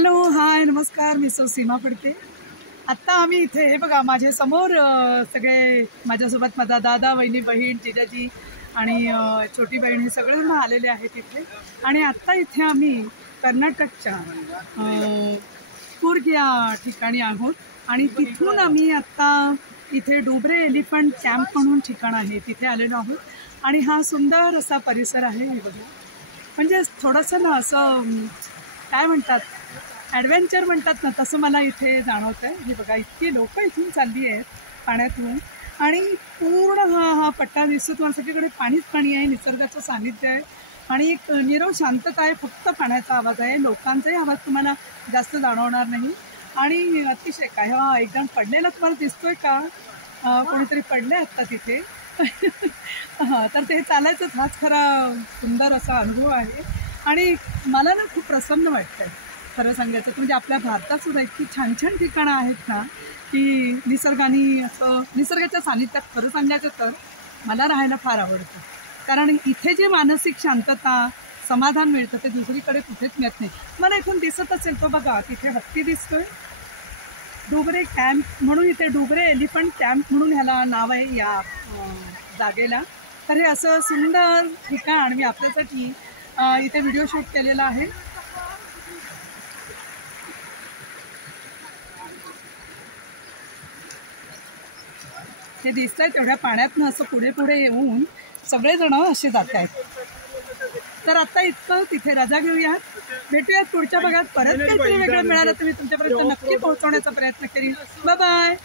Hello, हाय, नमस्कार. मी सीमा फडके. आत्ता आम्ही इथे हे बघा माझ्या समोर सगळे माझ्यासोबत माझा दादा, वहिनी, बहीण, जिजाजी आणि छोटी बहीण हे सगळेजण आलेले आहेत इथे. आणि आत्ता इथे आम्ही कर्नाटकच्या कूर्ग या ठिकाणी आहोत आणि तिथून आम्ही आत्ता इथे डोबरे एलिफंट कॅम्प म्हणून ठिकाण आहे तिथे आलेलो आहोत. आणि हा सुंदर असा परिसर आहे. हे बघा, म्हणजे थोडंसं ना असं काय म्हणतात, ॲडव्हेंचर म्हणतात ना, तसं मला इथे जाणवतं आहे. हे बघा, इतकी लोकं इथून चालली आहेत पाण्यातून आणि पूर्ण हा पट्टा दिसतो तुम्हाला. सगळीकडे पाणीच पाणी आहे, निसर्गाचं सानिध्य आहे आणि एक नीरव शांतता आहे. फक्त पाण्याचा आवाज आहे, लोकांचाही आवाज तुम्हाला जास्त जाणवणार नाही. आणि अतिशय काय, हा एकदम पडलेला तुम्हाला दिसतोय का? कोणीतरी पडले आत्ता तिथे. हां, तर ते चालायचंच हाच खरा सुंदर असा अनुभव आहे. आणि मला ना खूप प्रसन्न वाटतं आहे खरं सांगायचं. म्हणजे आपल्या भारतात सुद्धा इतकी छान छान ठिकाणं आहेत ना, की निसर्गाने असं निसर्गाच्या सानिध्यात खरं सांगायचं तर मला राहायला फार आवडतं. कारण इथे जे मानसिक शांतता, समाधान मिळतं ते दुसरीकडे कुठेच मिळत नाही. मला इथून दिसत असेल तो बघा, तिथे हत्ती दिसतोय. डोबरे कॅम्प म्हणून, इथे डोबरे एलिफंट कॅम्प म्हणून ह्याला नाव आहे या जागेला. तर हे असं सुंदर ठिकाण मी आपल्यासाठी इथे व्हिडिओ शूट केलेला आहे. हे दिसतंय तेवढ्या पाण्यातनं असं पुढे पुढे येऊन सगळेजण असे जात आहेत. तर आत्ता इतकं, तिथे रजा घेऊयात, भेटूयात पुढच्या भागात. परत काहीतरी वेगळं मिळालं तर मी तुमच्यापर्यंत नक्की पोहोचवण्याचा प्रयत्न करीन. Bye bye.